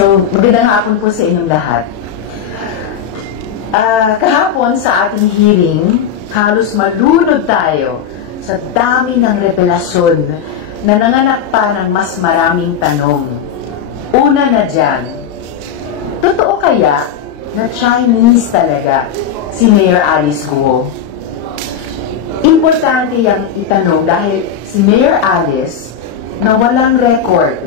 So, magandang hapon po sa inyong lahat. Kahapon sa ating hearing, halos malunod tayo sa dami ng revelasyon na nanganak pa ng mas maraming tanong. Una na dyan, totoo kaya na Chinese talaga si Mayor Alice Guo? Importante yung itanong dahil si Mayor Alice na walang record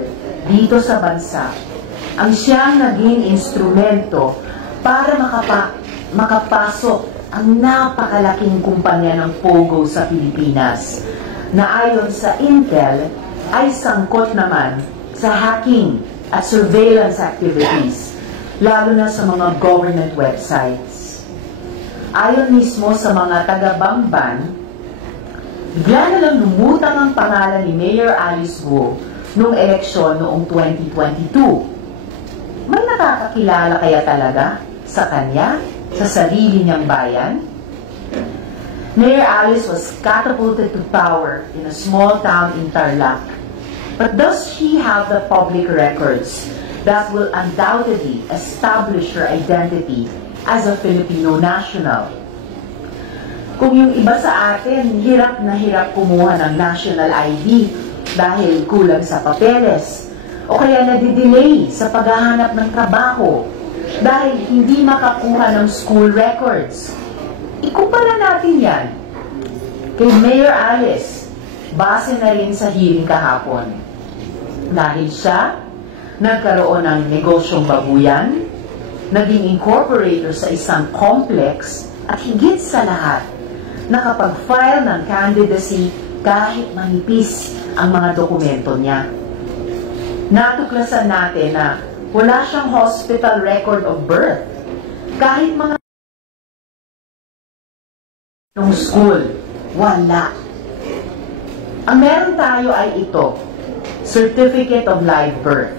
dito sa bansa ang siyang naging instrumento para makapasok ang napakalaking kumpanya ng Pogo sa Pilipinas na ayon sa Intel ay sangkot naman sa hacking at surveillance activities lalo na sa mga government websites. Ayon mismo sa mga taga-Bamban, bigla na lang lumutang ang pangalan ni Mayor Alice Guo noong eleksyon noong 2022. May nakakakilala kaya talaga sa kanya, sa sarili niyang bayan? Mayor Alice was catapulted to power in a small town in Tarlac. But does she have the public records that will undoubtedly establish her identity as a Filipino national? Kung yung iba sa atin, hirap na hirap kumuha ng national ID dahil kulang sa papeles, o kaya nadidelay sa paghahanap ng trabaho dahil hindi makakuha ng school records. Ikumpara natin yan kay Mayor Alice, base na rin sa hearing kahapon. Dahil siya nagkaroon ng negosyong babuyan, naging incorporator sa isang complex, at higit sa lahat, nakapag-file ng candidacy kahit manipis ang mga dokumento niya. Natuklasan natin na wala siyang hospital record of birth. Kahit mga nung school, wala. Ang meron tayo ay ito, Certificate of Live Birth.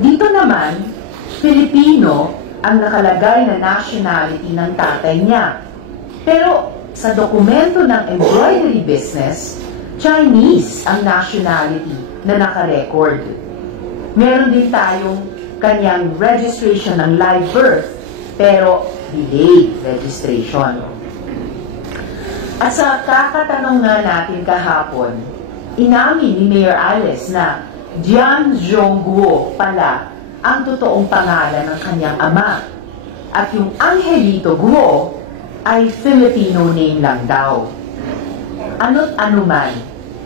Dito naman, Filipino ang nakalagay na nationality ng tatay niya. Pero sa dokumento ng embroidery business, Chinese ang nationality na naka-record. Meron din tayong kanyang registration ng live birth, pero delayed registration. At sa kakatanong nga natin kahapon, inamin ni Mayor Alice na Jian Zhongguo pala ang totoong pangalan ng kanyang ama. At yung Angelito Guo ay Filipino name lang daw. Ano't anuman,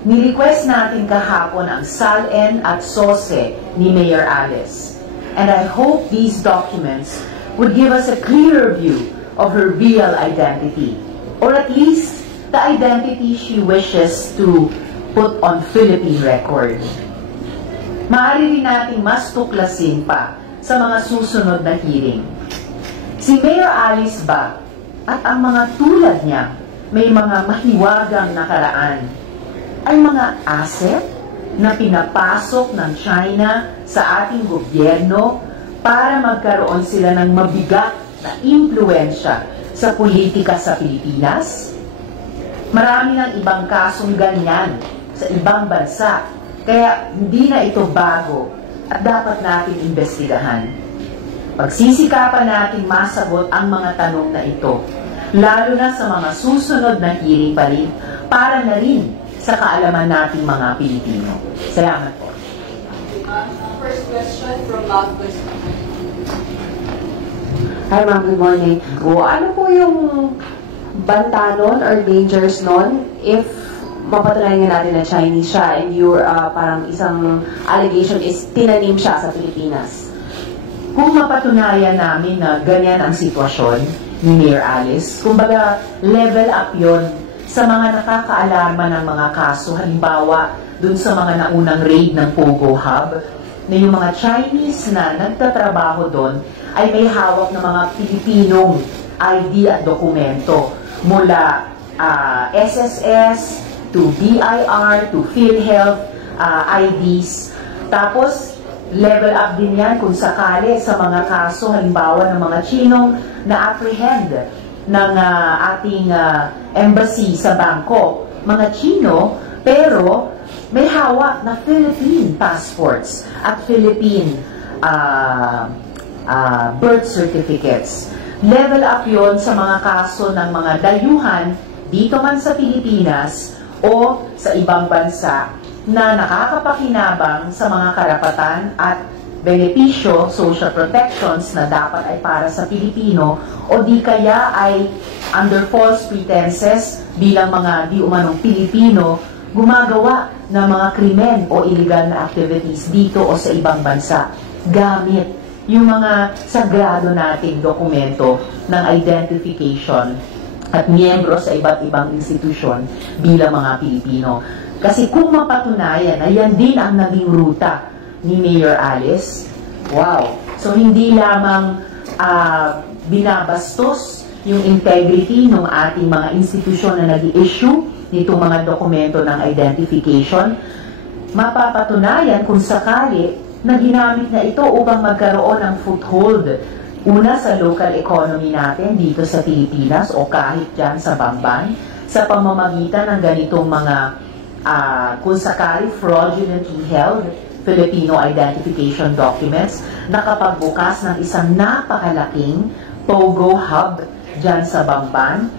ni-request natin kahapon ang SALN at SOSE ni Mayor Alice. And I hope these documents would give us a clearer view of her real identity, or at least the identity she wishes to put on Philippine record. Maaari rin natin mas tuklasin pa sa mga susunod na hearing. Si Mayor Alice ba at ang mga tulad niya may mga mahiwagang nakaraan ay mga asset na pinapasok ng China sa ating gobyerno para magkaroon sila ng mabigat na impluensya sa politika sa Pilipinas? Marami ng ibang kasong ganyan sa ibang bansa, kaya hindi na ito bago at dapat natin imbestigahan. Pagsisikapan natin masagot ang mga tanong na ito, lalo na sa mga susunod na hearing pa rin, para na rin sa kaalaman nating mga Pilipino. Salamat po. First question from Loudwest. Hi ma'am, good morning. Ano po yung banta nun or dangers nun if mapatunayan natin na Chinese siya and your parang isang allegation is tinanim siya sa Pilipinas? Kung mapatunayan namin na ganyan ang sitwasyon ni Mayor Alice, kumbaga level up yon sa mga nakakaalarma ng mga kaso, halimbawa dun sa mga naunang raid ng Pogo Hub, na yung mga Chinese na nagtatrabaho doon ay may hawak ng mga Pilipinong ID at dokumento mula SSS to BIR to PhilHealth IDs. Tapos level up din yan kung sakali sa mga kaso, halimbawa ng mga Chinong na-apprehend ng ating embassy sa Bangkok. Mga Chino, pero may hawak na Philippine passports at Philippine birth certificates. Level up yon sa mga kaso ng mga dayuhan dito man sa Pilipinas o sa ibang bansa na nakakapakinabang sa mga karapatan at benepisyo, social protections na dapat ay para sa Pilipino o di kaya ay under false pretenses bilang mga di umanong Pilipino gumagawa ng mga krimen o illegal na activities dito o sa ibang bansa gamit yung mga sagrado nating dokumento ng identification at miyembro sa iba't ibang institusyon bilang mga Pilipino. Kasi kung mapatunayan na yan din ang naging ruta ni Mayor Alice, wow! So hindi lamang binabastos yung integrity ng ating mga institusyon na nag-i-issue nitong mga dokumento ng identification, mapapatunayan kung sakali na ginamit na ito upang magkaroon ng foothold. Una sa local economy natin dito sa Pilipinas o kahit dyan sa Bamban, sa pamamagitan ng ganitong mga kung sakali fraudulently held Filipino identification documents, nakapagbukas ng isang napakalaking POGO hub dyan sa Bamban.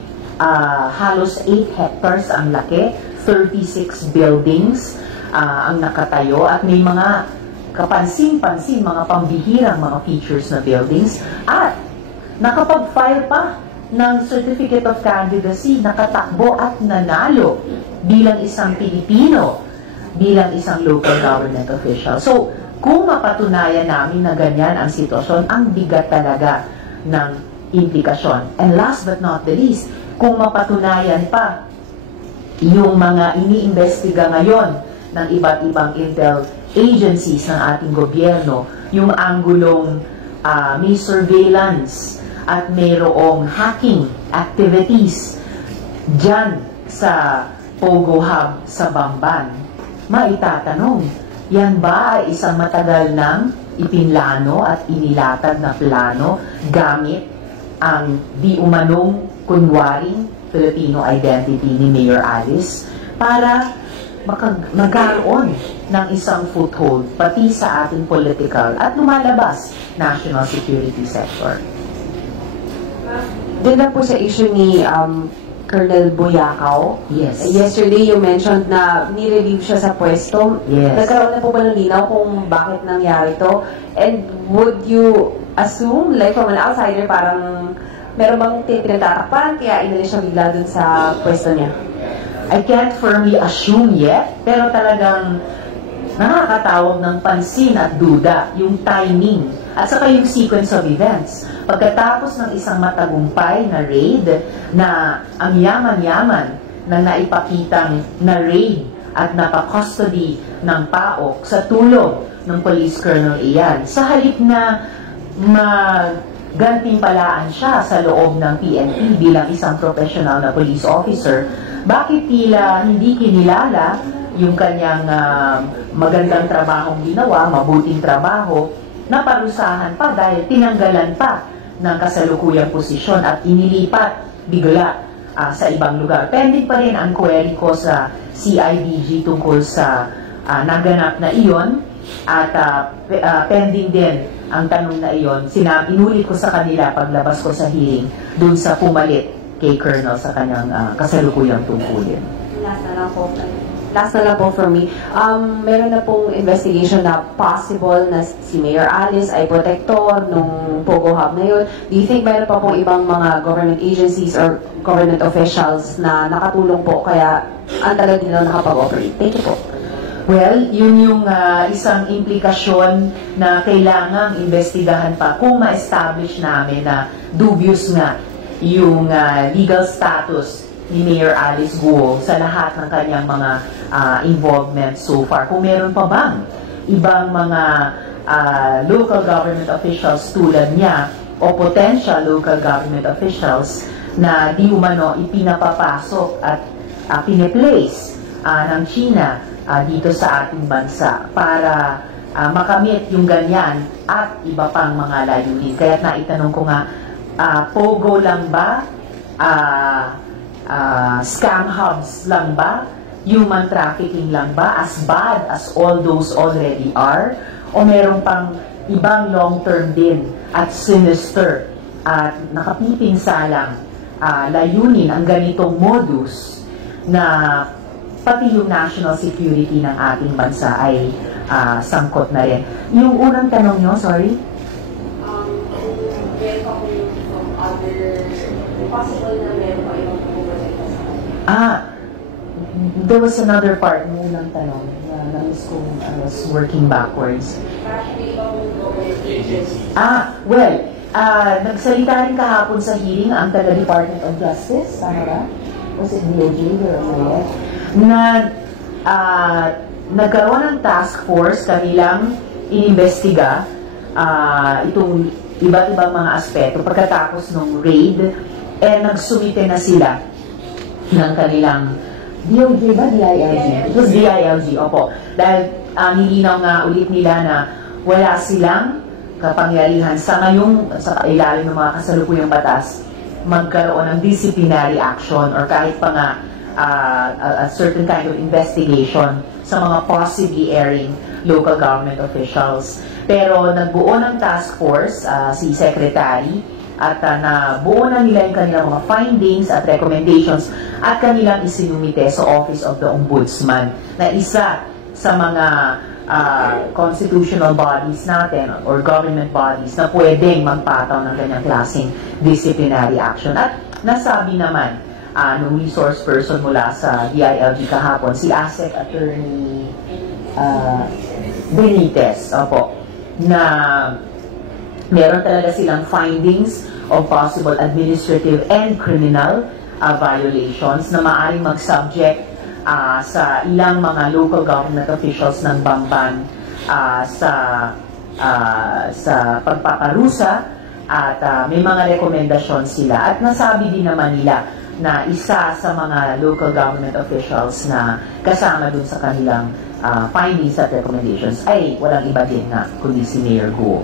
Halos 8 hectares ang laki, 36 buildings ang nakatayo at may mga kapansin-pansin, mga pambihirang mga features na buildings at nakapag-file pa ng Certificate of Candidacy, nakatakbo at nanalo bilang isang Pilipino, bilang isang local government official. So, kung mapatunayan namin na ganyan ang sitwasyon, ang bigat talaga ng implikasyon. And last but not the least, kung mapatunayan pa yung mga iniimbestiga ngayon ng iba't ibang intel agencies ng ating gobyerno, yung anggulong may surveillance at mayroong hacking activities dyan sa POGO Hub sa Bamban, maitatanong, yan ba ay isang matagal nang ipinlano at inilatag na plano gamit ang di umanong kunwaring Filipino identity ni Mayor Alice para magkaroon ng isang foothold pati sa ating political at lumalabas national security sector. Din na po sa issue ni Colonel Boyacao. Yes. Yesterday, you mentioned na nirelieve siya sa pwesto. Yes. Nagkaroon na po ba ng linaw kung bakit nangyari to? And would you assume, like from an outsider, parang meron bang tinatatakpan kaya inalis siya bigla dun sa pwesto niya? I can't firmly assume yet, pero talagang nakakatawag ng pansin at duda yung timing at saka yung sequence of events. Pagkatapos ng isang matagumpay na raid na ang yaman-yaman na naipakitang na raid at napaka-custody ng PAOK sa tulong ng Police Colonel Ian, sa halip na gantimpalaan siya sa loob ng PNP bilang isang professional na police officer, bakit tila hindi kinilala yung kanyang magandang trabahong ginawa, mabuting trabaho, na parusahan pa dahil tinanggalan pa ng kasalukuyang posisyon at inilipat bigla sa ibang lugar. Pending pa rin ang query ko sa CIDG tungkol sa naganap na iyon at pending din ang tanong na iyon. Inulit ko sa kanila paglabas ko sa hearing dun sa pumalit kay Colonel sa kanyang kasalukuyang tungkulin. Last na lang po for me. Meron na pong investigation na possible na si Mayor Alice ay protector nung POGO Hub na yun. Do you think meron pa pong ibang mga government agencies or government officials na nakatulong po kaya ang tagal din lang nakapag-operate? Thank you po. Well, yun yung isang implikasyon na kailangang investigahan pa kung ma-establish namin na dubious nga yung legal status ni Mayor Alice Guo sa lahat ng kanyang mga involvement so far. Kung meron pa bang ibang mga local government officials tulad niya o potential local government officials na di umano ipinapapasok at piniplace ng China dito sa ating bansa para makamit yung ganyan at iba pang mga layunin. Kaya naitanong ko nga, POGO lang ba? Scam hubs lang ba? Human trafficking lang ba? As bad as all those already are? O meron pang ibang long-term din at sinister at nakapipinsalang layunin ang ganitong modus na pati yung national security ng ating bansa ay sangkot na rin. Yung unang tanong nyo, sorry? Meron pa from other, possible na meron pa ibang There was another part ng unang tanong na miss ko, I was working backwards. Well, nagsalita rin kahapon sa hearing ang taga-Department of Justice, tama ba? Was it DOJ or ano? Na nagkaroon ng task force, kanilang inimbestiga itong iba't ibang mga aspeto pagkatapos ng raid, nagsumite na sila ng kanilang DOJ ba? DILG? It was DILG, opo. Dahil nilinaw nga ulit nila na wala silang kapangyarihan sa ngayong, sa ilalim ng mga kasalukuyang batas, magkaroon ng disciplinary action or kahit pa nga a certain kind of investigation sa mga possibly erring local government officials. Pero nagbuo ng task force si Secretary at nabuo na nila yung kanilang mga findings at recommendations at kanilang isinumite sa Office of the Ombudsman na isa sa mga constitutional bodies natin or government bodies na pwedeng magpataw ng kanyang klaseng disciplinary action. At nasabi naman nung resource person mula sa DILG kahapon, si ASEC Attorney Benitez, opo, na meron talaga silang findings of possible administrative and criminal violations na maaaring mag-subject sa ilang mga local government officials ng Bamban sa pagpaparusa at may mga rekomendasyon sila. At nasabi din naman nila na isa sa mga local government officials na kasama dun sa kanilang findings at recommendations ay walang iba din na kundi si Mayor Guo.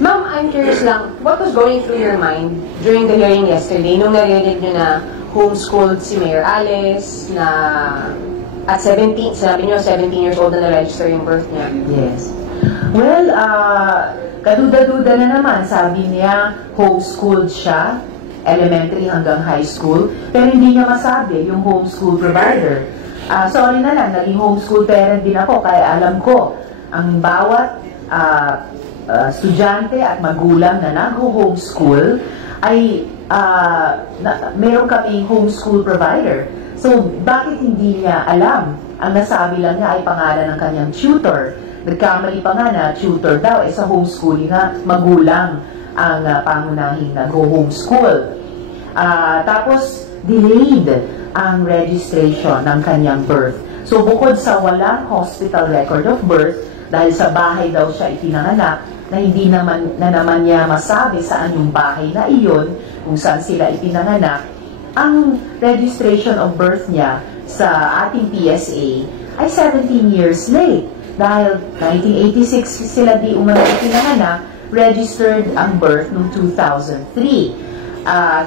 Ma'am, I'm curious lang, what was going through your mind during the hearing yesterday nung narinig nyo na homeschooled si Mayor Alice, na at 17, sabi nyo 17 years old na na-register yung birth niya? Yes. Well, kaduda-duda na naman, sabi niya homeschooled siya, elementary hanggang high school, pero hindi niya masabi yung homeschool provider. Sorry na lang, naging homeschool parent din ako, kaya alam ko ang bawat estudyante at magulang na nag-homeschool ay meron kaming homeschool provider. So, bakit hindi niya alam? Ang nasabi lang niya ay pangalan ng kanyang tutor. Nagkamali pa nga na tutor daw, sa homeschooling nga, magulang ang pangunahing nag-homeschool. Tapos, delayed ang registration ng kanyang birth. So, bukod sa walang hospital record of birth, dahil sa bahay daw siya ipinanganak, na hindi naman niya masabi saan yung bahay na iyon, kung saan sila ipinanganak, ang registration of birth niya sa ating PSA ay 17 years late. Dahil 1986 sila di umano ipinanganak, registered ang birth noong 2003.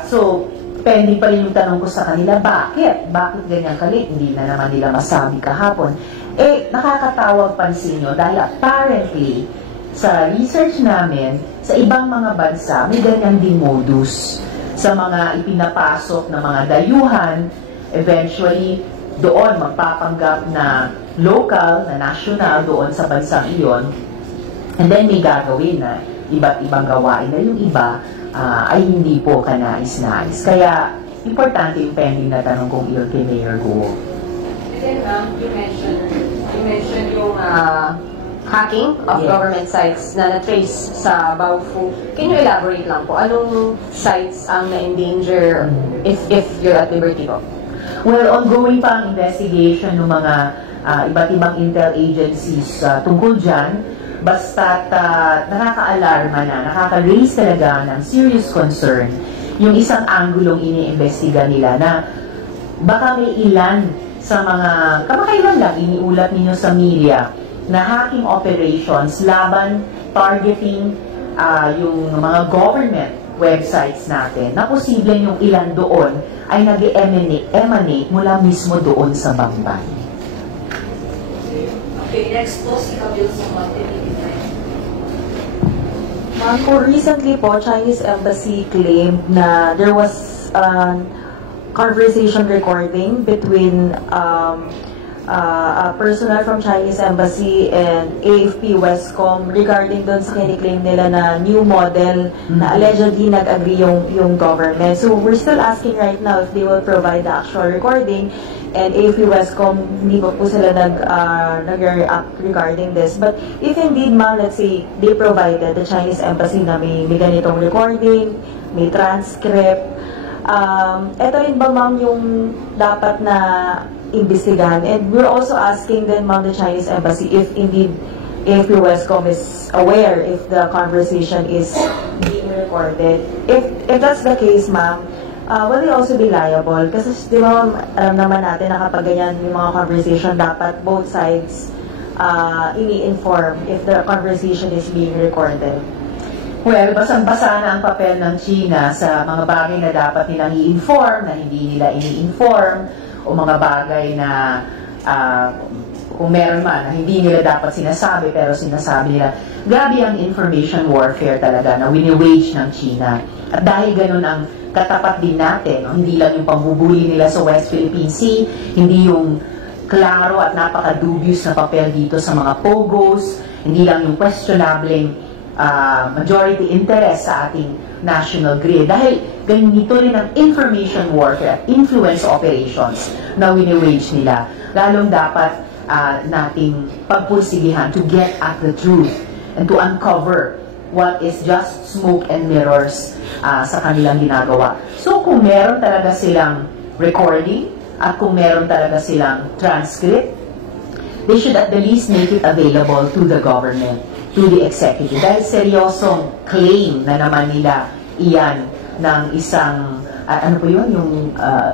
So, pending pa rin yung tanong ko sa kanila, bakit? Bakit ganyan kalit? Hindi na naman nila masabi kahapon. Nakakatawag pansin nyo dahil apparently, sa research namin, sa ibang mga bansa, may ganyan din modus. Sa mga ipinapasok na mga dayuhan, eventually, doon magpapanggap na local, na national, doon sa bansang iyon. And then may gagawin na iba't ibang gawain na yung iba ay hindi po kanais-nais. Kaya, importante yung pending na tanong kung iyon kay Mayor Guo. And then, you mentioned yung hacking of government sites na na-trace sa Baofu. Can you elaborate lang po? Anong sites ang na-endanger if you're at liberty po? Well, ongoing pa ang investigation ng mga iba't ibang intel agencies tungkol dyan. Basta't nakaka-alarma na, nakaka-raise talaga ng serious concern yung isang anggulong iniimbestiga nila na baka may ilan sa mga, kamakailan lang iniulat ninyo sa media na hacking operations laban targeting yung mga government websites natin na posibleng yung ilan doon ay nag-emanate mula mismo doon sa Bamban. na-expose yung kabil sa content different. Ma'am, po recently po, Chinese Embassy claimed na there was conversation recording between a personnel from Chinese Embassy and AFP Westcom regarding doon sa kiniklaim nila na new model na allegedly nag-agree yung government. So we're still asking right now if they will provide the actual recording, and AFP Westcom hindi pa po sila nag-react regarding this. But if indeed, ma'am, let's say they provided the Chinese Embassy na may ganitong recording, may transcript, ito rin ba, ma'am, yung dapat na imbestigahan? And we're also asking then, ma'am, the Chinese Embassy if indeed AFP Westcom is aware if the conversation is being recorded. If that's the case, ma'am, will they also be liable? Kasi di ba, alam naman natin na kapag ganyan yung mga conversation, dapat both sides ini-inform if the conversation is being recorded. Well, basang-basa na ang papel ng China sa mga bagay na dapat nilang i-inform, na hindi nila ini-inform, o mga bagay na kung meron man, na hindi nila dapat sinasabi, pero sinasabi nila. Grabe ang information warfare talaga na wini-wage ng China. At dahil ganun ang katapat din natin, no? Hindi lang yung pambubuli nila sa West Philippine Sea, hindi yung klaro at napaka-dubious na papel dito sa mga POGOs, hindi lang yung questionable majority interest sa ating national grid. Dahil ganito rin ang information warfare at influence operations na wini-wage nila. Lalong dapat nating pagpursigihan to get at the truth and to uncover what is just smoke and mirrors sa kanilang ginagawa. So kung meron talaga silang recording at kung meron talaga silang transcript, they should at the least make it available to the government, to the executive. Dahil seryosong claim na naman nila iyan ng isang, ano po yun, yung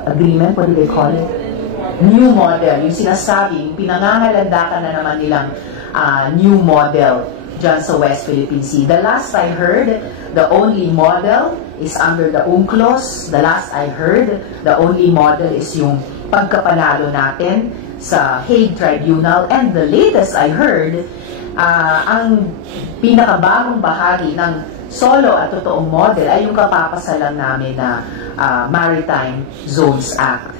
agreement, what do they call it? New model, yung sinasabi, yung pinangangalandakan na naman nilang new model dyan sa West Philippine Sea. The last I heard, the only model is under the UNCLOS. The last I heard, the only model is yung pagkapanalo natin sa Hague Tribunal. And the latest I heard, ang pinakabagong bahagi ng solo at totoong model ay yung kapapasalan namin na Maritime Zones Act.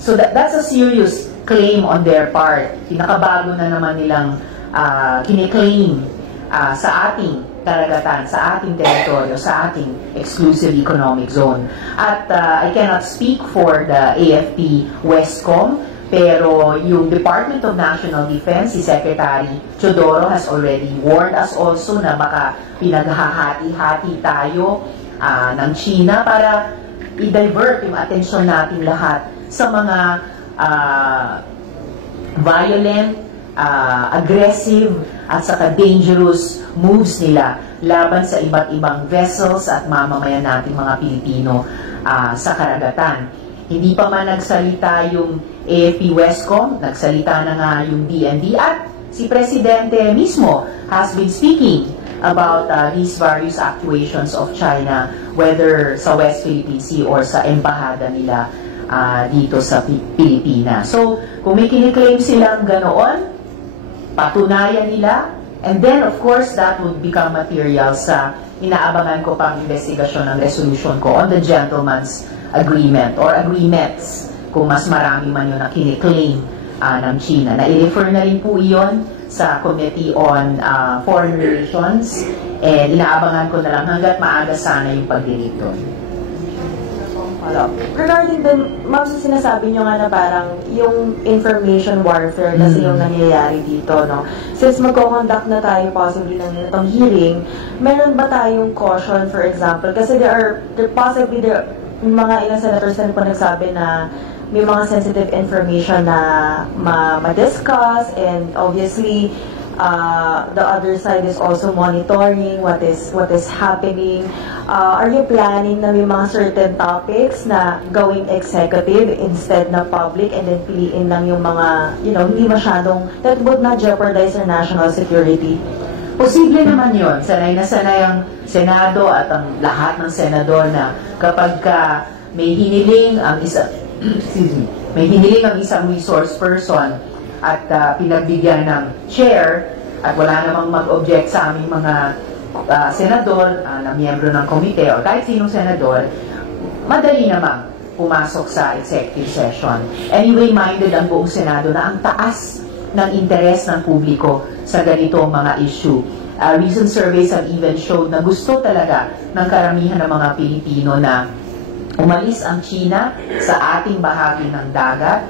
So that's a serious claim on their part. Pinakabago na naman nilang kiniklaim sa ating karagatan, sa ating teritoryo, sa ating exclusive economic zone. At I cannot speak for the AFP Westcom, pero yung Department of National Defense, si Secretary Chodoro has already warned us also na baka pinaghahati-hati tayo ng China para i-divert yung atensyon natin lahat sa mga violent, aggressive at saka dangerous moves nila laban sa iba't ibang vessels at mamamayan nating mga Pilipino sa karagatan. Hindi pa man nagsalita yung AFP Westcom, nagsalita na nga yung DND at si Presidente mismo has been speaking about these various actuations of China, whether sa West Philippine Sea or sa embahada nila dito sa Pilipinas. So, kung may kiniklaim silang ganoon, patunayan nila, and then of course that would become material sa inaabangan ko pang investigasyon ng resolution ko on the gentleman's agreement or agreements, kung mas marami man yun na kiniklaim ng China. Na-refer na rin po iyon sa Committee on Foreign Relations, and inaabangan ko na lang hanggat maaga sana yung pagdinig doon. Regarding the, ma'am, sinasabi nyo nga na parang yung information warfare kasi yung nangyayari dito, no? Since magko-conduct na tayo possibly ng itong hearing, meron ba tayong caution, for example? Kasi there possibly mga ilang senators na po nagsabi na may mga sensitive information na ma-discuss, and obviously the other side is also monitoring what is happening. Are you planning na may mga certain topics na gawing executive instead na public, and then piliin lang yung mga, hindi masyadong, that would not jeopardize our national security? Posible naman yun. Sanay na sanay ang Senado at ang lahat ng senador na kapag may hiniling ang isang resource person at pinagbigyan ng chair at wala namang mag-object sa aming mga senador na miyembro ng komite o kahit sinong senador, madali namang pumasok sa executive session. Anyway, minded ang buong Senado na ang taas ng interes ng publiko sa ganitong mga issue. Recent surveys have even showed na gusto talaga ng karamihan ng mga Pilipino na umalis ang China sa ating bahagi ng dagat.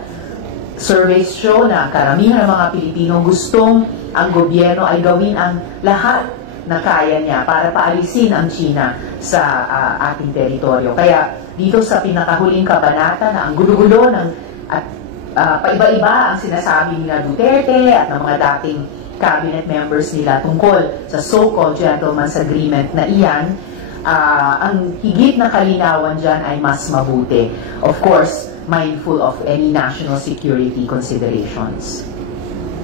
Surveys show na karamihan ng mga Pilipino gustong ang gobyerno ay gawin ang lahat na kaya niya para paalisin ang China sa ating teritoryo. Kaya dito sa pinakahuling kabanata na ang gulo-gulo at paiba-iba ang sinasabi nila Duterte at ng mga dating cabinet members nila tungkol sa so-called gentleman's agreement na iyan, ang higit na kalinawan dyan ay mas mabuti. Of course, mindful of any national security considerations.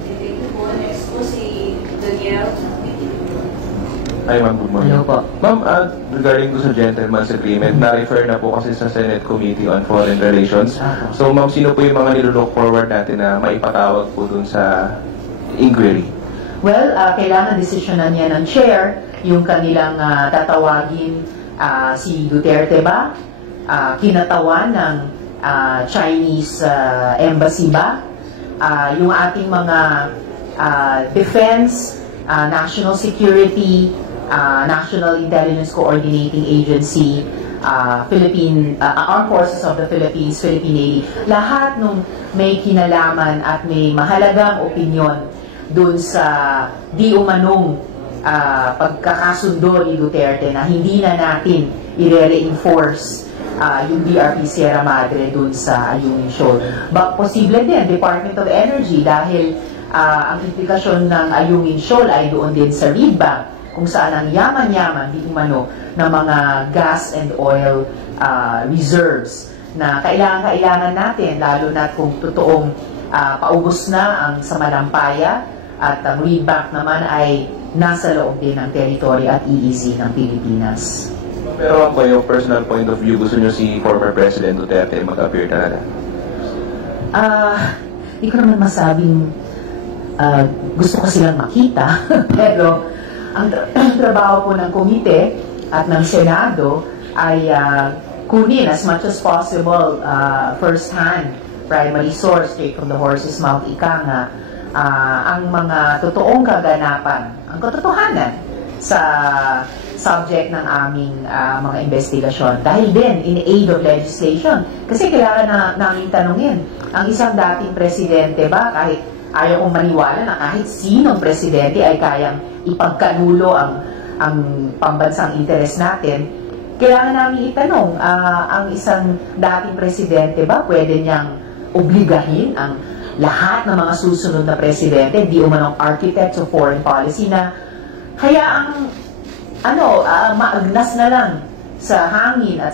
Thank you po. Next po si Daniel. Hi, ma'am. Good morning. Hello po. Ma'am, regarding sa gentleman's agreement, na-refer na po kasi sa Senate Committee on Foreign Relations. So, ma'am, sino po yung mga nilook forward natin na maipatawag po dun sa inquiry? Well, kailangan desisyonan niya ng chair yung kanilang tatawagin si Duterte ba? Kinatawan ng Chinese embassy ba? Yung ating mga defense, national security, National Intelligence Coordinating Agency, Armed Forces of the Philippines, Philippine Navy, lahat nung may kinalaman at may mahalagang opinyon dun sa di umanong pagkakasundo ni Duterte na hindi na natin i-reinforce yung DRP Sierra Madre dun sa Ayungin Shoal. Posible din, Department of Energy, dahil ang implikasyon ng Ayungin Shoal ay doon din sa Reed Bank, kung saan ang yaman-yaman, di umano, ng mga gas and oil reserves na kailangan natin, lalo na kung totoong paubos na ang Samalampaya at ang Reed Bank naman ay nasa loob din ng territory at EEZ ng Pilipinas. Pero ang po yung personal point of view, gusto nyo si former President Duterte mag-appear talaga? Hindi ko naman masabing gusto ko silang makita, pero ang trabaho po ng komite at ng Senado ay kunin as much as possible first-hand, primary source, straight from the horse's mouth, ika nga, ang mga totoong kaganapan, ang katotohanan sa subject ng aming mga investigasyon. Dahil din, in aid of legislation. Kasi kailangan namin tanungin, ang isang dating presidente ba, kahit ayaw kong maniwala na kahit sinong presidente ay kayang ipagkanulo ang pambansang interes natin, kailangan namin itanong, ang isang dating presidente ba, pwede niyang obligahin ang lahat ng mga susunod na presidente, di umanong architects of foreign policy na kaya maagnas na lang sa hangin at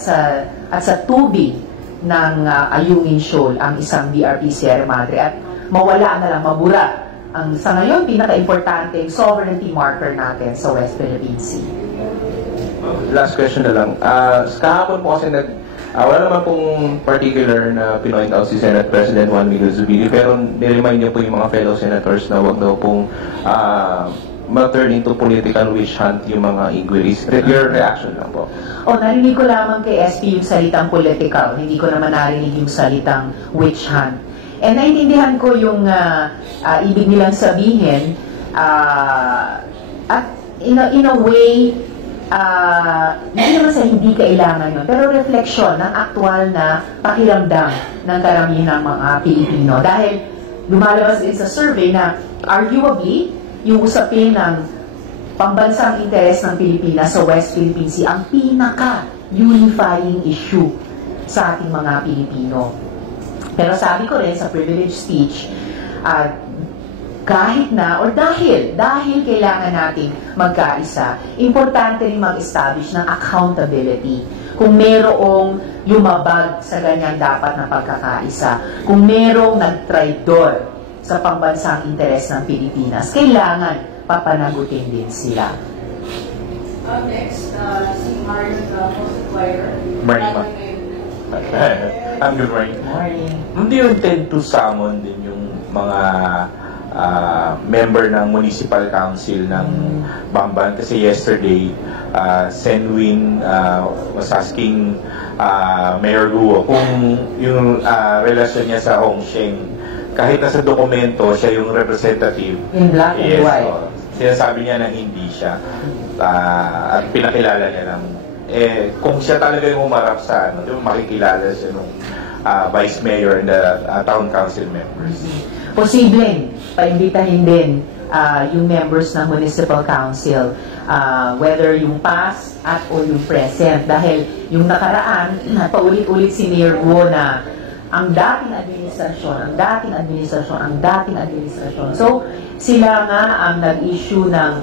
sa tubig ng Ayungin Shoal ang isang DRP Sierra Madre at mawala na lang, mabura ang sa ngayon pinaka-importante sovereignty marker natin sa West Philippine Sea. Last question na lang. Kahapon po kasi wala naman pong particular na pinoint out si Senate President Juan Miguel Zubiri, pero niremind niyo po yung mga fellow senators na wag daw pong ma-turn into political witch hunt yung mga inquiries. Your reaction lang po. Narinig ko lamang kay SP yung salitang political. Hindi ko naman narinig yung salitang witch hunt. And naintindihan ko yung ibig nilang sabihin at in a way, hindi naman sa hindi kailangan yun, pero refleksyon ng aktual na pakiramdam ng karamihan ng mga Pilipino. Dahil lumalabas din sa survey na arguably, yung usapin ng pambansang interes ng Pilipinas sa West Philippine Sea ang pinaka-unifying issue sa ating mga Pilipino. Pero sabi ko rin sa privilege speech, kahit na, or dahil kailangan nating magkaisa, importante rin mag-establish ng accountability. Kung merong lumabag sa ganyang dapat na pagkakaisa, kung merong nagtraidor sa pambansang interes ng Pilipinas, kailangan papanagutin din sila. Next, si Mark Multiplier. Morning, I'm good morning. Morning. Do you intend to summon din yung mga member ng Municipal Council ng Bamban. Kasi yesterday, Senwin was asking Mayor Guo kung yung relasyon niya sa Hongsheng, kahit nasa dokumento siya yung representative. In black and white. Sinasabi niya na hindi siya. At pinakilala niya ng kung siya talaga yung umarap sa makikilala siya ng Vice Mayor and the Town Council members. Posibleng paimbitahin din yung members ng Municipal Council, whether yung past at o yung present. Dahil yung nakaraan, paulit-ulit si Mayor Guo na ang dating administrasyon. So, sila nga ang nag-issue ng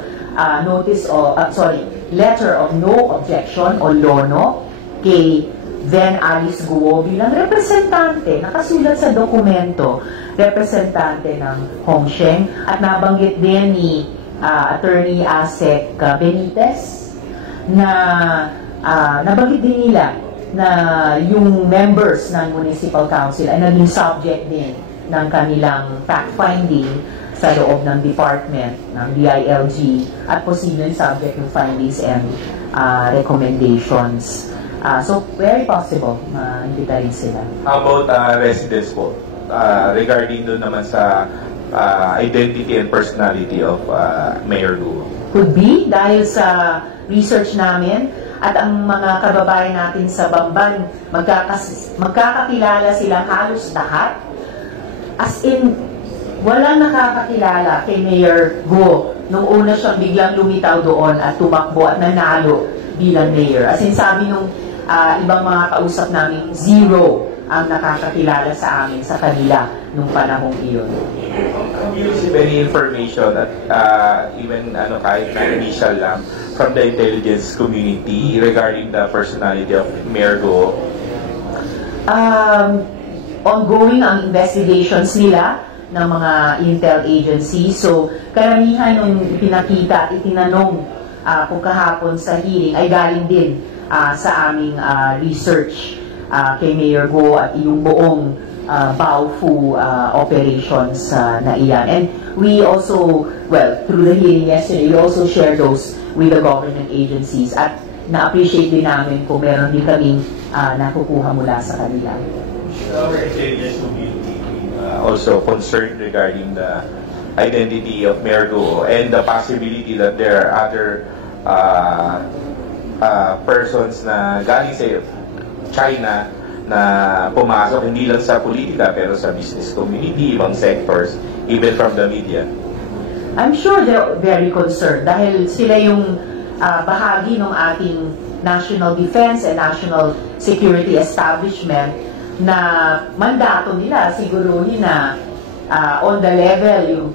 letter of no objection o LONO kay then Alice Guo bilang representante, nakasulat sa dokumento, representante ng Hongsheng, at nabanggit din ni Attorney Asek Benitez na nabanggit din nila na yung members ng Municipal Council ay naging subject din ng kanilang fact-finding sa loob ng department ng DILG at posibleng subject ng findings and recommendations. So, very possible na imbita rin sila. How about residents po? Regarding doon naman sa identity and personality of Mayor Guo. Could be, dahil sa research namin at ang mga kababayan natin sa Bamban, magkakakilala silang halos lahat. As in, walang nakakakilala kay Mayor Guo nung una siyang biglang lumitaw doon at tumakbo at nanalo bilang mayor. As in, sabi nung ibang mga kausap namin, zero ang nakakakilala sa amin sa kanila nung panahong iyon. Have you received any information at even kahit na initial lang from the intelligence community regarding the personality of Mayor Guo? Ongoing ang investigations nila ng mga intel agencies. So, karamihan nung pinakita, itinanong kung kahapon sa hearing ay galing din sa aming research kay Mayor Guo at yung buong Baofu operations na iyan. And we also, through the hearing yesterday, we also share those with the government agencies at na-appreciate din namin kung meron din kaming nakukuha mula sa kanila. Our intelligence community also concerned regarding the identity of Mayor Guo and the possibility that there are other persons na galing sa China na pumasok hindi lang sa politika pero sa business community, ibang sectors, even from the media. I'm sure they're very concerned dahil sila yung bahagi ng ating national defense and national security establishment na mandato nila siguruhin na on the level yung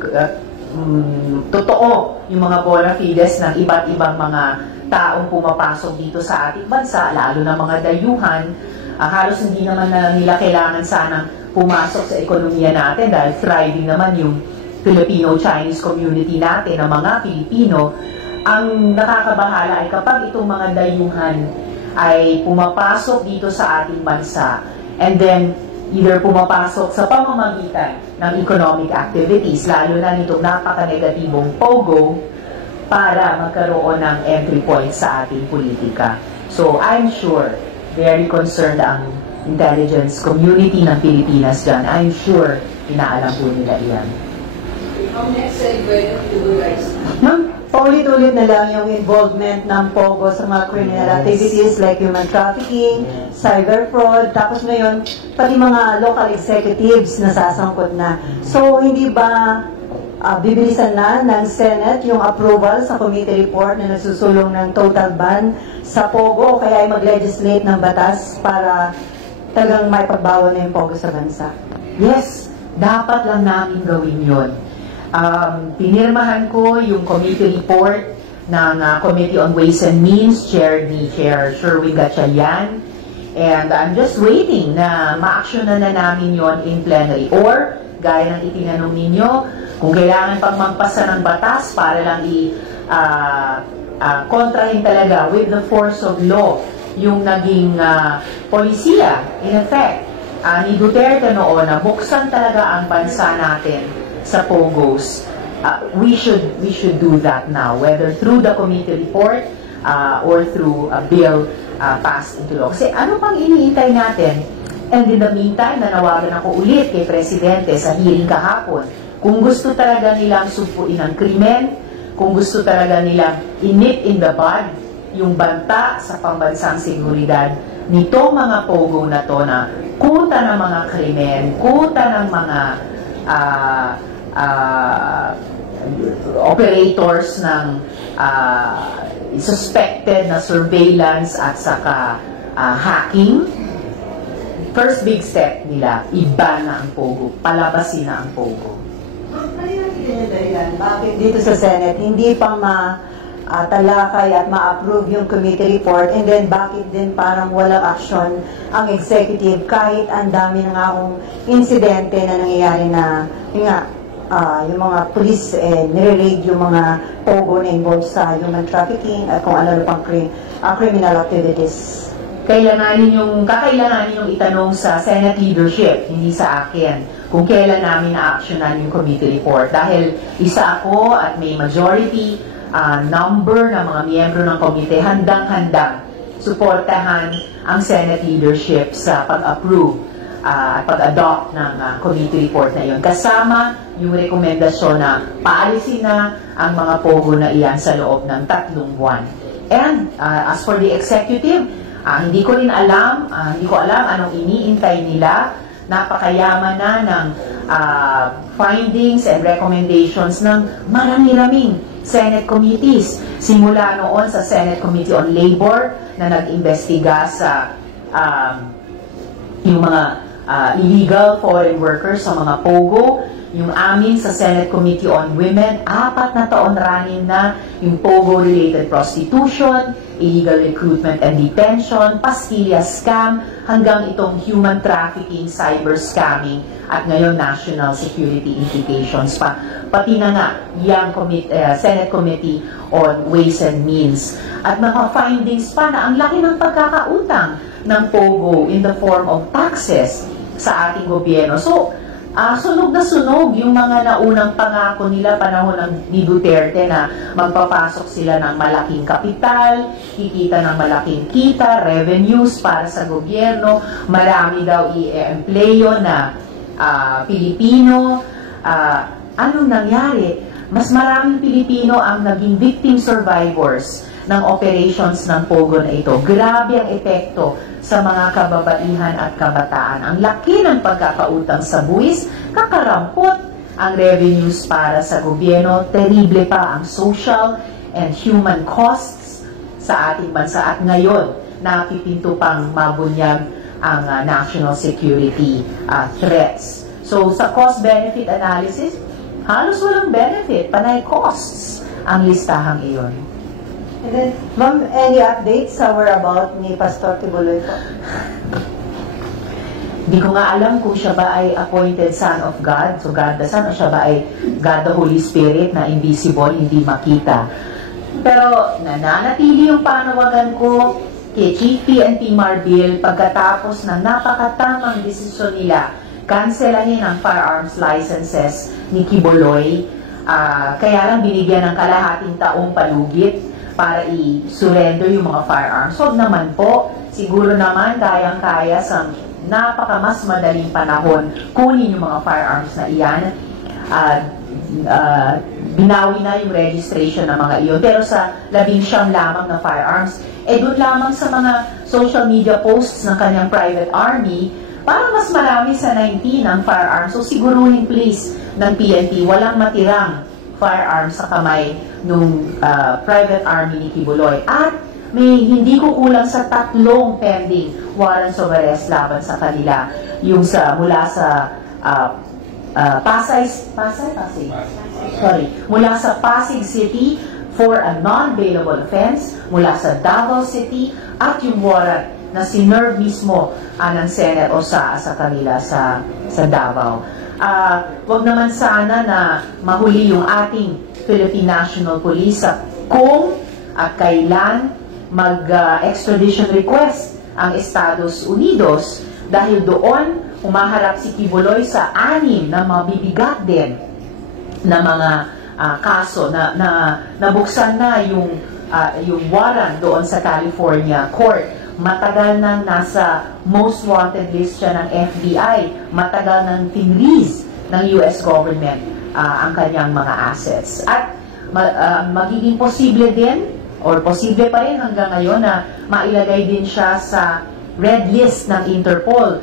totoo yung mga bona fides ng iba't ibang mga taong pumapasok dito sa ating bansa, lalo na mga dayuhan. Halos hindi naman na nila kailangan sanang pumasok sa ekonomiya natin dahil thriving naman yung Filipino-Chinese community natin ng mga Pilipino. Ang nakakabahala ay kapag itong mga dayuhan ay pumapasok dito sa ating bansa and then either pumapasok sa pamamagitan ng economic activities, lalo na nitong napaka-negatibong POGO, para magkaroon ng entry point sa ating politika. So I'm sure very concerned ang intelligence community ng Pilipinas dyan. I'm sure inaalam po nila iyan. Ang next segue to guys. Paulit-ulit na lang yung involvement ng POGO sa mga criminal activities like human trafficking, cyber fraud, tapos ngayon, pati mga local executives na sasangkot na. So, hindi ba bibilisan na ng Senate yung approval sa committee report na nagsusulong ng total ban sa POGO, kaya ay mag-legislate ng batas para talagang may pagbawal na yung POGO sa bansa? Yes, dapat lang namin gawin yun. Pinirmahan ko yung committee report ng Committee on Ways and Means, chaired ni Chair Sherwin Gatchalian, and I'm just waiting na ma-actionan na namin yon in plenary. Or, gaya ng itinanong ninyo, kung kailangan pang magpasa ng batas para lang kontrahin talaga with the force of law yung naging polisiya, in effect, ni Duterte noon na buksan talaga ang bansa natin sa POGOs, we should do that now, whether through the committee report or through a bill passed into law. Kasi ano pang iniintay natin? And in the meantime, nanawagan ako ulit kay Presidente sa hearing kahapon. Kung gusto talaga nilang sumpuin ang krimen, kung gusto talaga nilang inip in the bud yung banta sa pambansang seguridad nitong mga POGO na to na kuta ng mga krimen, kuta ng mga operators ng suspected na surveillance at saka hacking. First big step nila, iba na ang POGO, palabasin na ang POGO. Bakit dito sa Senate hindi pa talakay at ma-approve yung committee report, and then bakit din parang walang action ang executive kahit ang dami na nga akong insidente na nangyayari na yung mga police nire-raid yung mga POGO na involved sa human trafficking at kung ano pang criminal activities. Kakailanganin yung itanong sa Senate leadership, hindi sa akin, kung kailan namin na-actionan yung committee report. Dahil isa ako at may majority number ng mga miyembro ng komite, handang-handang suportahan ang Senate leadership sa pag-approve at pag-adopt ng committee report na yun. Kasama yung rekomendasyon na paalisin na ang mga POGO na iyan sa loob ng 3 buwan. And as for the executive, hindi ko alam anong iniintay nila. Napakayaman na ng findings and recommendations ng marami-raming Senate committees. Simula noon sa Senate Committee on Labor na nag-imbestiga sa yung mga illegal foreign workers sa mga POGO. Yung amin sa Senate Committee on Women, 4 na taon running na yung POGO-related prostitution, illegal recruitment and detention, pastilla scam, hanggang itong human trafficking, cyber scamming, at ngayon national security implications pa. Pati na nga yung Senate Committee on Ways and Means. At mga findings pa na ang laki ng pagkakautang ng POGO in the form of taxes sa ating gobyerno. So, sunog na sunog yung mga naunang pangako nila panahon ni Duterte na magpapasok sila ng malaking kapital, kikita ng malaking kita, revenues para sa gobyerno, marami daw i-empleyo na Pilipino. Anong nangyari? Mas maraming Pilipino ang naging victim survivors ng operations ng POGO na ito. Grabe ang epekto sa mga kababaihan at kabataan. Ang laki ng pagkakautang sa buwis, kakarampot ang revenues para sa gobyerno, terrible pa ang social and human costs sa ating bansa. At ngayon, napipinto pang mabunyag ang national security threats. So, sa cost-benefit analysis, halos walang benefit, panay costs ang listahang iyon. And then, ma'am, any updates sa whereabout ni Pastor Tibuloy po? Hindi ko nga alam kung siya ba ay appointed son of God, so God the Son, o siya ba ay God the Holy Spirit na invisible, hindi makita. Pero nananatili yung panawagan ko kay Chief PNP Marbil pagkatapos ng napakatamang desisyon nila kanselahin ang firearms licenses ni Kibuloy. Kaya lang binigyan ng kalahating taong palugit para i-surrender yung mga firearms. So naman po, siguro naman kayang-kaya sa napaka-mas madaling panahon kunin yung mga firearms na iyan. Binawi na yung registration ng mga iyon. Pero sa 19 lamang na firearms, doon lamang sa mga social media posts ng kanyang private army, parang mas marami sa 19 ang firearms. So siguruhin please ng PNP, walang matirang firearms sa kamay nung private army ni Kibuloy. At may hindi kukulang sa 3 pending warrants of arrest laban sa kanila. Yung mula sa mula sa Pasig City for a non-bailable offense, mula sa Davao City, at yung warrant na sinerve mismo ng Senate o sa kanila sa Davao. Wag naman sana na mahuli yung ating Philippine National Police sa kung at kailan mag-extradition request ang Estados Unidos, dahil doon umaharap si Quiboloy sa 6 na mabibigat din na mga kaso na nabuksan na yung warrant doon sa California court. Matagal nang nasa most wanted list siya ng FBI. Matagal nang tinrease ng US government ang kanyang mga assets. At magiging posible din, or posible pa rin hanggang ngayon, na mailagay din siya sa red list ng Interpol,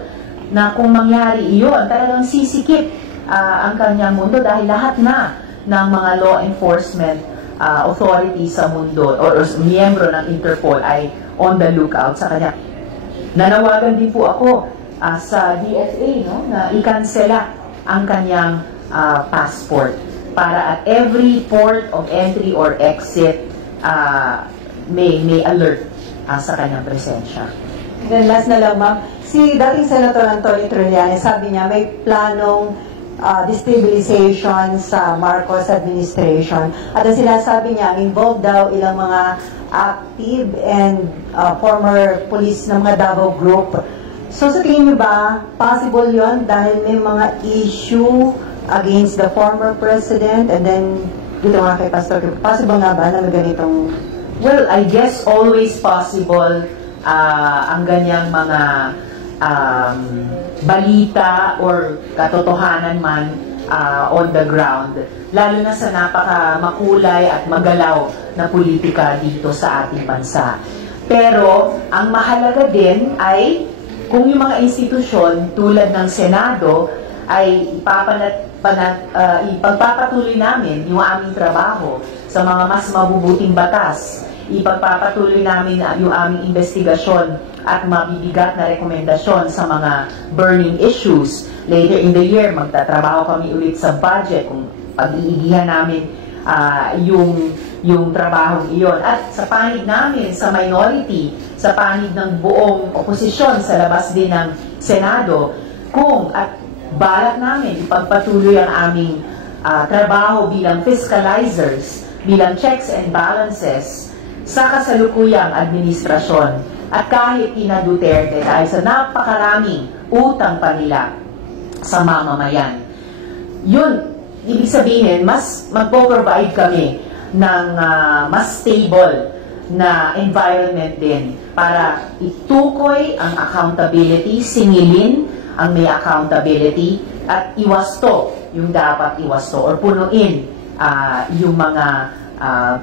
na kung mangyari iyon, talagang sisikip ang kanyang mundo dahil lahat na ng mga law enforcement authorities sa mundo or miyembro ng Interpol ay on the lookout sa kanya. Nanawagan din po ako sa DFA, no, na ikansela ang kanyang passport para at every port of entry or exit may alert sa kanyang presensya. Then last na lang, ma'am, si dating Senator Antonio Trillanes, sabi niya may planong destabilization sa Marcos administration. At ang sinasabi niya, involved daw ilang mga active and former police ng mga Davao Group. So sa tingin niyo ba, possible yon dahil may mga issue against the former president, and then dito nga kay Pastor, possible nga ba na may ganitong... Well, I guess always possible ang ganyang mga balita or katotohanan man on the ground, lalo na sa napaka-makulay at magalaw na politika dito sa ating bansa. Pero ang mahalaga din ay kung yung mga institusyon tulad ng Senado ay ipagpapatuloy namin yung aming trabaho sa mga mas mabubuting batas, ipagpapatuloy namin yung aming investigasyon at mabibigat na rekomendasyon sa mga burning issues. Later in the year, magtatrabaho kami ulit sa budget kung pag-iigihan namin yung trabahong iyon. At sa panig namin, sa minority, sa panig ng buong oposisyon sa labas din ng Senado, at balak namin ipagpatuloy ang aming trabaho bilang fiscalizers, bilang checks and balances sa kasalukuyang administrasyon. At kahit ina Duterte, dahil sa napakaraming utang pa nila sa mamamayan, yun, ibig sabihin, mas magpo-provide kami ng mas stable na environment din para itukoy ang accountability, singilin ang may accountability, at iwasto yung dapat iwasto or punuin yung mga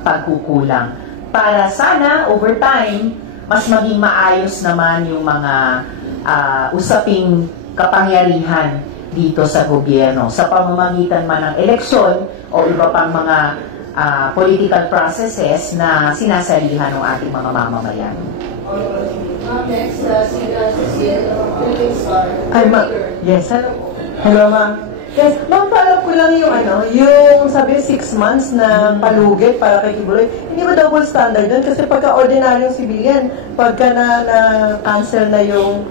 pagkukulang. Para sana, over time, mas maging maayos naman yung mga usaping kapangyarihan dito sa gobyerno sa pamamagitan man ng eleksyon o iba pang mga political processes na sinasalihan ng ating mga mamamayan. Next, si Cecile, Philippine Star. Yes, hello ma'am. Yes, ma'am, follow ko lang yung sabi 6 months na palugit para kay Quiboloy. Hindi ba double standard doon? Kasi pagka ordinaryong civilian, pagka na-cancel na yung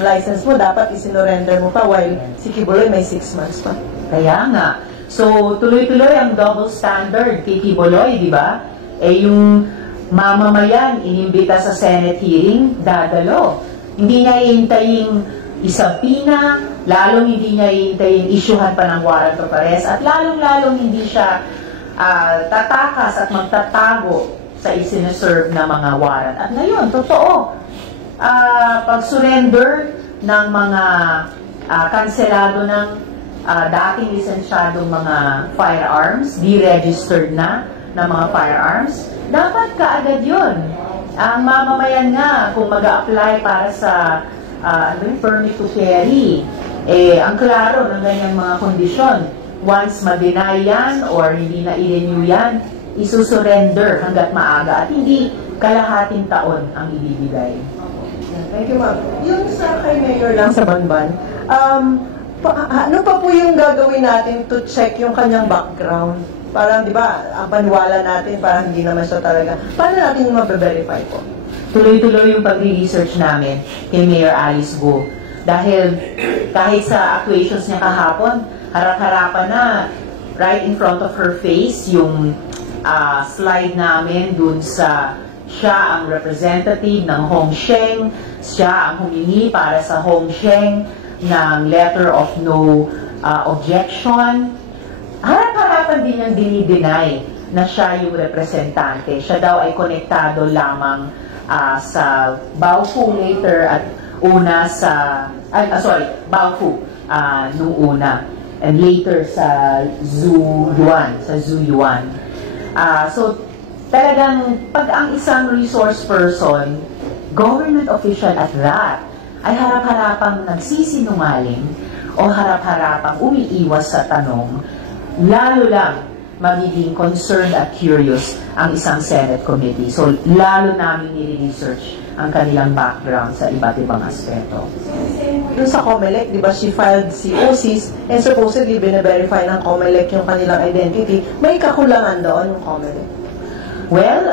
license mo, dapat isinurrender mo pa, while si Quiboloy may 6 months pa. Kaya nga. So, tuloy-tuloy ang double standard kay Quiboloy, di ba? Yung mamamayan, inimbita sa Senate hearing, dadalo. Hindi niya iintayin isabina, lalong hindi niya iintayin isyuhan pa ng warrant of arrest, at lalong-lalong hindi siya tatakas at magtatago sa isineserve na mga warrant. At ngayon, totoo, pag-surrender ng mga kanselado ng dating lisensyadong mga firearms, deregistered na ng mga firearms, dapat kaagad yun. Ang mamamayan nga, kung mag-a-apply para sa permit to carry, ang klaro ng ganyang mga kondisyon. Once ma-deny yan or hindi na i-renew yan, isusurrender hanggat maaga at hindi kalahating taon ang ibibigay. Thank you, ma'am. Yung sa kay Mayor lang sa Banban, ano pa po yung gagawin natin to check yung kanyang background? Parang, di ba, ang paniwala natin, parang hindi naman siya talaga. Paano natin yung mabe-verify po? Tuloy-tuloy yung pag-research namin kay Mayor Alice Go. Dahil kahit sa actuations niya kahapon, harap-harapan na right in front of her face yung slide namin dun sa siya ang representative ng Hongsheng, siya ang humingi para sa Hongsheng ng letter of no objection. Harap-harapan din niyang dinideny na siya yung representante. Siya daw ay konektado lamang sa Baofu later at una sa, Baofu nung una. And later sa Zuyuan. So, talagang pag ang isang resource person, government official at that, ay harap-harapang nagsisinungaling o harap-harapang umiiwas sa tanong, lalo lang magiging concerned at curious ang isang Senate committee. So, lalo namin nire-research ang kanilang background sa iba't ibang aspeto. Doon sa COMELEC, di ba, she filed COCs and supposedly bine-verify ng COMELEC yung kanilang identity. May kakulangan doon yung COMELEC? Well,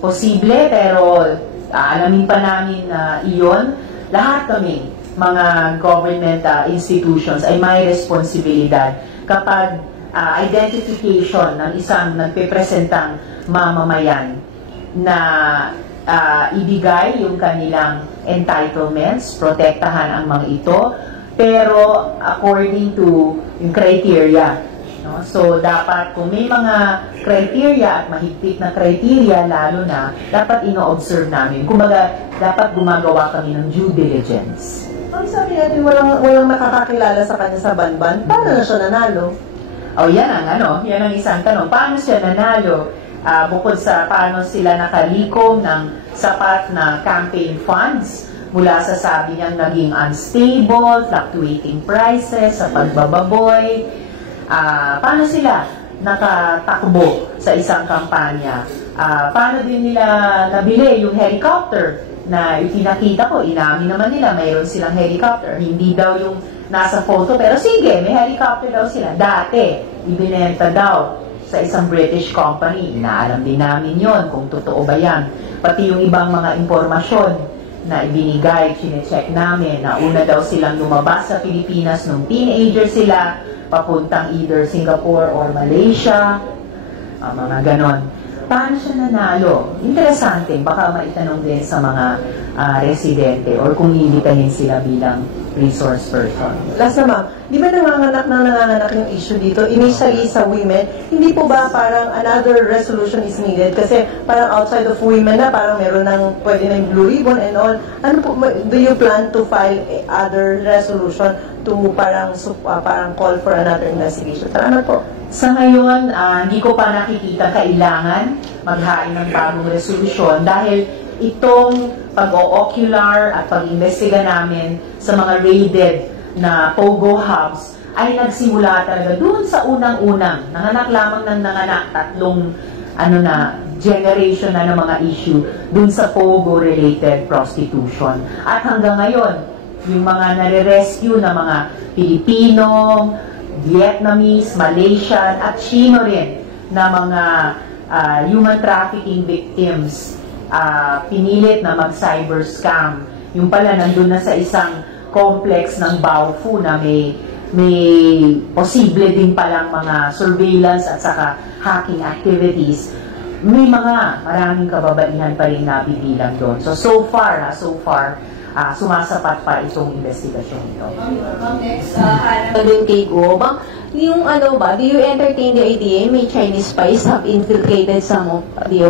posible, pero alamin pa namin na iyon. Lahat kami, mga government institutions, ay may responsibilidad kapag identification ng isang nagpepresentang mamamayan na ibigay yung kanilang entitlements, protektahan ang mga ito, pero according to yung criteria. No? So, dapat kung may mga criteria at mahigpit na criteria, lalo na, dapat ino-observe namin. Kumbaga, dapat gumagawa kami ng due diligence. Ang sabi natin, walang nakakakilala sa kanya sa Banban, paano na siya nanalo? Yan ang isang tanong. Paano siya nanalo? Bukod sa paano sila nakalikom ng sapat na campaign funds mula sa sabi niyang naging unstable, fluctuating prices sa pagbababoy, paano sila nakatakbo sa isang kampanya, paano din nila nabili yung helicopter na itinakita ko, inamin naman nila mayroon silang helicopter, hindi daw yung nasa photo, pero sige, may helicopter daw sila, dati ibinenta daw sa isang British company. Inaalam din namin yon kung totoo ba yan. Pati yung ibang mga impormasyon na ibinigay, chinecheck namin, na una daw silang lumabas sa Pilipinas nung teenager sila, papuntang either Singapore or Malaysia, mga ganon. Paano siya nanalo? Interesante, baka maitanong din sa mga residente or kung imbitahin sila bilang resource person. Last na ma'am, di ba nanganganak yung issue dito? Initially sa women, hindi po ba parang another resolution is needed? Kasi parang outside of women na, parang meron ng pwede ng blue ribbon and all. Ano po, do you plan to file other resolution to parang call for another investigation? Salamat po. Sa ngayon, hindi ko pa nakikita kailangan maghain ng bagong resolusyon dahil itong pag-o-ocular at pag-imbestiga namin sa mga raided na POGO hubs ay nagsimula talaga doon sa unang-unang. Nanganak lamang ng nanganak, tatlong generation na ng mga issue doon sa POGO-related prostitution. At hanggang ngayon, yung mga nare-rescue na mga Pilipino, Vietnamese, Malaysian, at Chino rin na mga human trafficking victims, pinilit na mag-cyber scam. Yung pala, nandun na sa isang complex ng Baofu na may posible din palang mga surveillance at saka hacking activities. May maraming kababaihan pa rin nabibilang doon. So far, sumasapat pa itong investigasyon ito. Next, Din kay Go, yung do you entertain the idea may Chinese spies have infiltrated some of the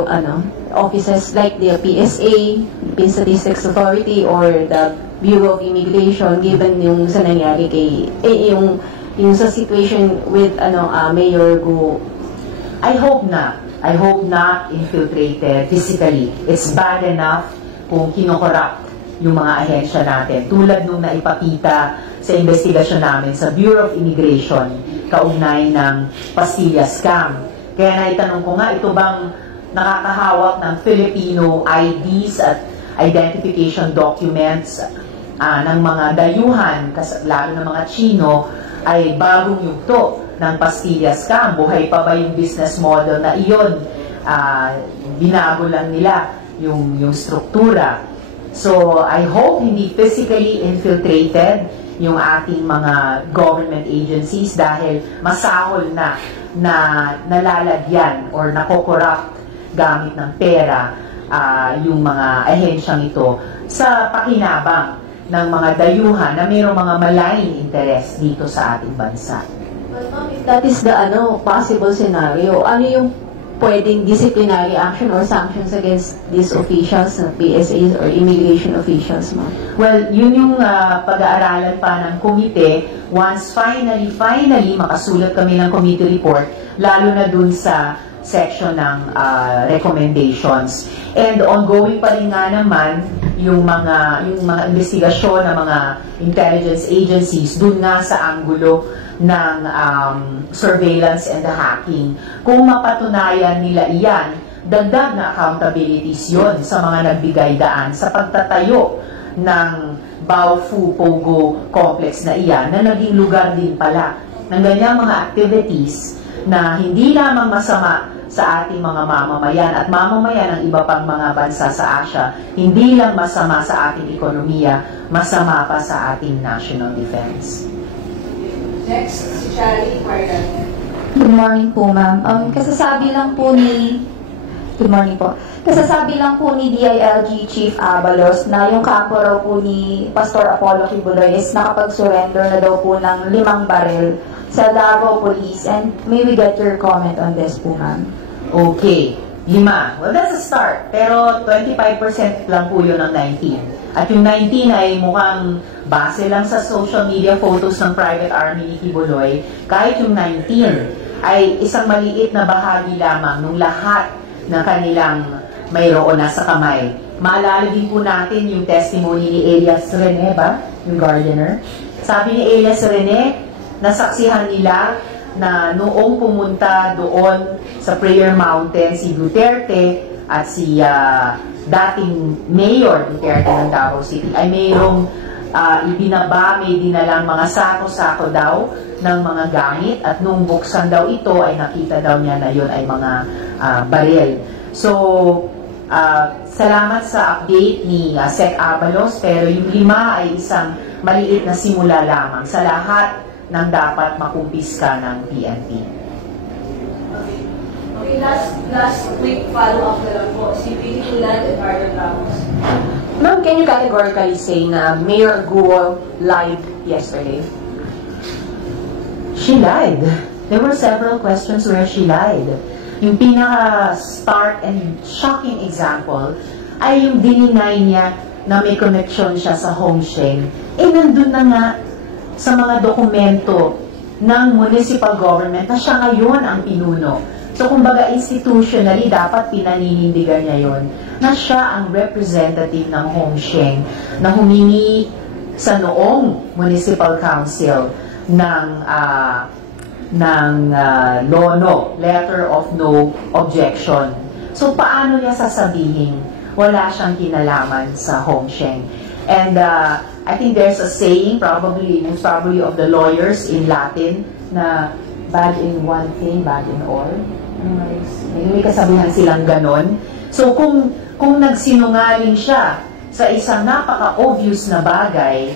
offices like the PSA, Philippine Statistics Authority, or the Bureau of Immigration, given yung sa nangyari kay yung sa situation with Mayor Go? I hope not infiltrated physically. It's bad enough kung kinokorrupt yung mga ahensya natin. Tulad nung naipakita sa investigasyon namin sa Bureau of Immigration, kaugnay ng Pastilla scam. Kaya naitanong ko nga, ito bang nakakahawak ng Filipino IDs at identification documents ng mga dayuhan, lalo ng mga Chino, ay bagong yugto ng Pastilla scam? Buhay pa ba yung business model na iyon? Binago lang nila yung struktura. So, I hope hindi physically infiltrated yung ating mga government agencies dahil masahol na nalalagyan or nakokorrupt gamit ng pera yung mga ahensyang ito sa pakinabang ng mga dayuhan na mayroong mga malaying interest dito sa ating bansa. But ma'am, if that is the possible scenario, ano yung pwedeng disciplinary action or sanctions against these officials, PSAs or immigration officials, ma'am? Well, yun yung pag-aaralan pa ng komite once finally makasulat kami ng committee report, lalo na dun sa section ng recommendations. And ongoing pa rin nga naman yung mga investigasyon ng mga intelligence agencies dun nga sa anggulo ng surveillance and the hacking. Kung mapatunayan nila iyan, dagdag na accountabilities yun sa mga nagbigay daan sa pagtatayo ng Baofu Pogo complex na iyan na naging lugar din pala ng ganyang mga activities na hindi lamang masama sa ating mga mamamayan at mamamayan ng iba pang mga bansa sa Asia, hindi lang masama sa ating ekonomiya, masama pa sa ating national defense. Next, si Charlie Margan. Good morning po, ma'am. Kasasabi lang po ni DILG Chief Abalos na yung kampo raw po ni Pastor Apollo Kibuloy is nakapag-surrender na daw po ng 5 baril sa Davao Police. And may we get your comment on this po, ma'am? Okay, 5. Well, that's a start. Pero 25% lang po yun ng 19. At yung 19 ay mukhang base lang sa social media photos ng private army ni Kibuloy. Kahit yung 19 ay isang maliit na bahagi lamang ng lahat na kanilang mayroon na sa kamay. Maalala din po natin yung testimony ni Elias Rene, ba? Yung gardener. Sabi ni Elias Rene, nasaksihan nila na noong pumunta doon sa Prayer Mountain si Duterte at si dating Mayor Duterte ng Davao City ay mayroong ibinaba, may dinalang mga sako-sako daw ng mga gamit at nung buksan daw ito ay nakita daw niya na yun ay mga baril. So, salamat sa update ni Sec Abalos, pero yung 5 ay isang maliit na simula lamang sa lahat ng dapat makumpiska ng PNP. Okay, last quick follow-up na lang po. Si Vicky Tulan and Arden Ramos. Ma'am, can you categorically say na Mayor Guo lied yesterday? She lied. There were several questions where she lied. Yung pinaka-stark and shocking example ay yung dininay niya na may connection siya sa Hongsheng. Nandun na nga sa mga dokumento ng municipal government na siya ngayon ang pinuno. So, kumbaga, institutionally, dapat pinaninindigan niya yon na siya ang representative ng Hongsheng na humingi sa noong municipal council ng LONO, Letter of No Objection. So, paano niya sasabihin wala siyang kinalaman sa Hongsheng? And I think there's a saying, most probably of the lawyers in Latin, na bad in one thing, bad in all. May kasabihan silang ganon. So, kung nagsinungaling siya sa isang napaka-obvious na bagay,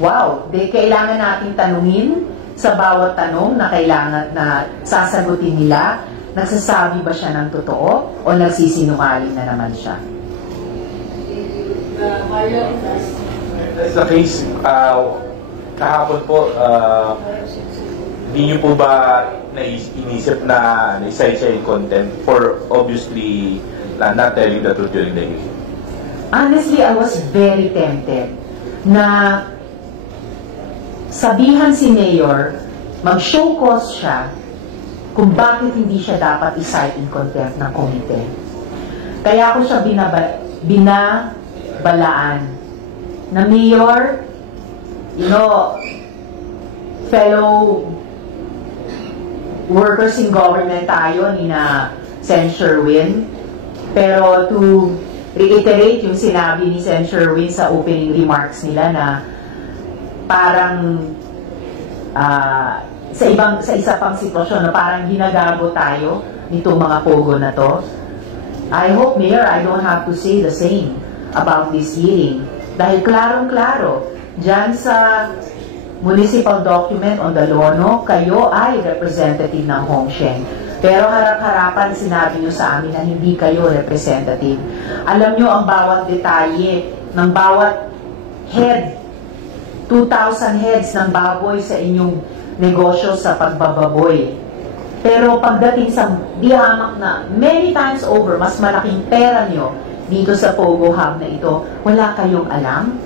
wow, kailangan nating tanungin sa bawat tanong na kailangan na sasagutin nila, nagsasabi ba siya ng totoo o nagsisinungaling na naman siya? Mario, That's the case, kahapon po, hindi niyo po ba inisip na isa-isa yung content for obviously not telling the truth during the hearing? Honestly, I was very tempted na sabihan si Mayor, mag-show cause siya kung bakit hindi siya dapat i-cite in contempt ng komite. Kaya ako siya binabalaan na Mayor, fellow workers in government tayo ni na Sen. Sherwin. Pero to reiterate yung sinabi ni Sen. Sherwin sa opening remarks nila na parang sa isa pang sitwasyon na parang ginagago tayo nitong mga pogo na to. I hope, Mayor, I don't have to say the same about this hearing. Dahil klarong-klaro, dyan sa municipal document on the LONO, kayo ay representative ng Hongsheng. Pero harap-harapan sinabi nyo sa amin na hindi kayo representative. Alam nyo ang bawat detalye ng bawat head, 2,000 heads ng baboy sa inyong negosyo sa pagbababoy. Pero pagdating sa dihamak na many times over, mas malaking pera nyo dito sa Pogo Hub na ito, wala kayong alam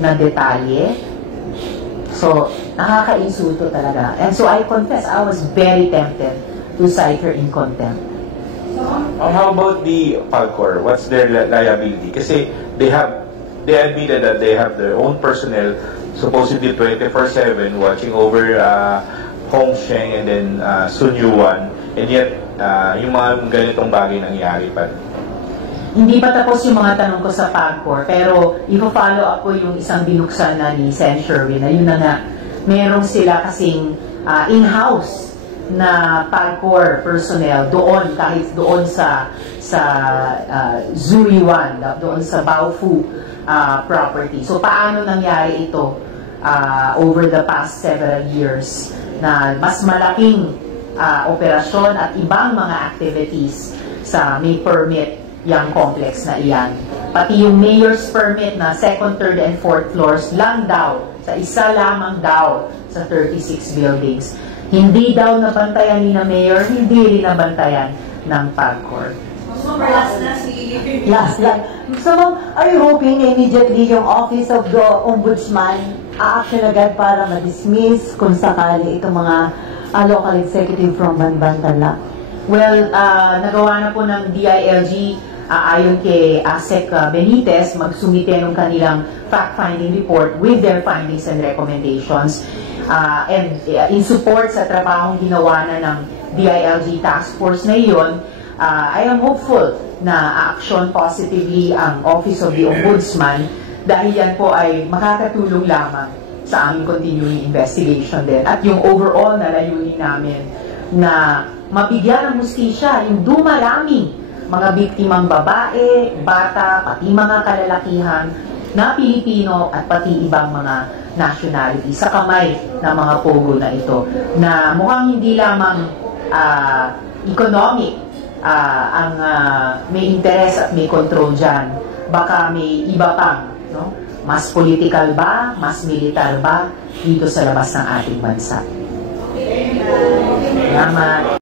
na detalye. So, nakaka-insulto talaga. And so I confess, I was very tempted to cite her in contempt. How about the Falcor? What's their liability? Kasi they admitted that they have their own personnel, supposedly 24/7, watching over Hong Sheng and then Sun Yuan, and yet yung mga ganitong bagay nangyari pa. Hindi pa tapos yung mga tanong ko sa PAGCOR, pero i-follow up ko yung isang binuksan na ni Sen. Sherwin, na yun na nga, merong sila kasing in-house na PAGCOR personnel doon, kahit doon sa Zuriwan, doon sa Baofu property. So paano nangyari ito over the past several years na mas malaking operasyon at ibang mga activities sa may permit yung complex na iyan. Pati yung mayor's permit na second, third, and fourth floors lang daw, sa isa lamang daw sa 36 buildings. Hindi daw nabantayan ni na mayor, hindi rin nabantayan ng PAGCOR. Last na si... Last. So, are you hoping immediately yung Office of the Ombudsman a-action agad para ma-dismiss kung sakali itong mga local executive from Banbantala? Well, nagawa na po ng DILG ayon kay ASEC Benitez, magsumite ng kanilang fact-finding report with their findings and recommendations. And in support sa trabahong ginawa na ng DILG task force na iyon, I am hopeful na action positively ang Office of the Ombudsman dahil yan po ay makakatulong lamang sa aming continuing investigation din. At yung overall na layunin namin na mabigyan ng hustisya yung dumaraming mga biktimang babae, bata, pati mga kalalakihan na Pilipino at pati ibang mga nationality sa kamay ng mga pogo na ito, na mukhang hindi lamang economic ang may interes at may control dyan. Baka may iba pang, no? Mas political ba, mas militar ba dito sa labas ng ating bansa. Salamat.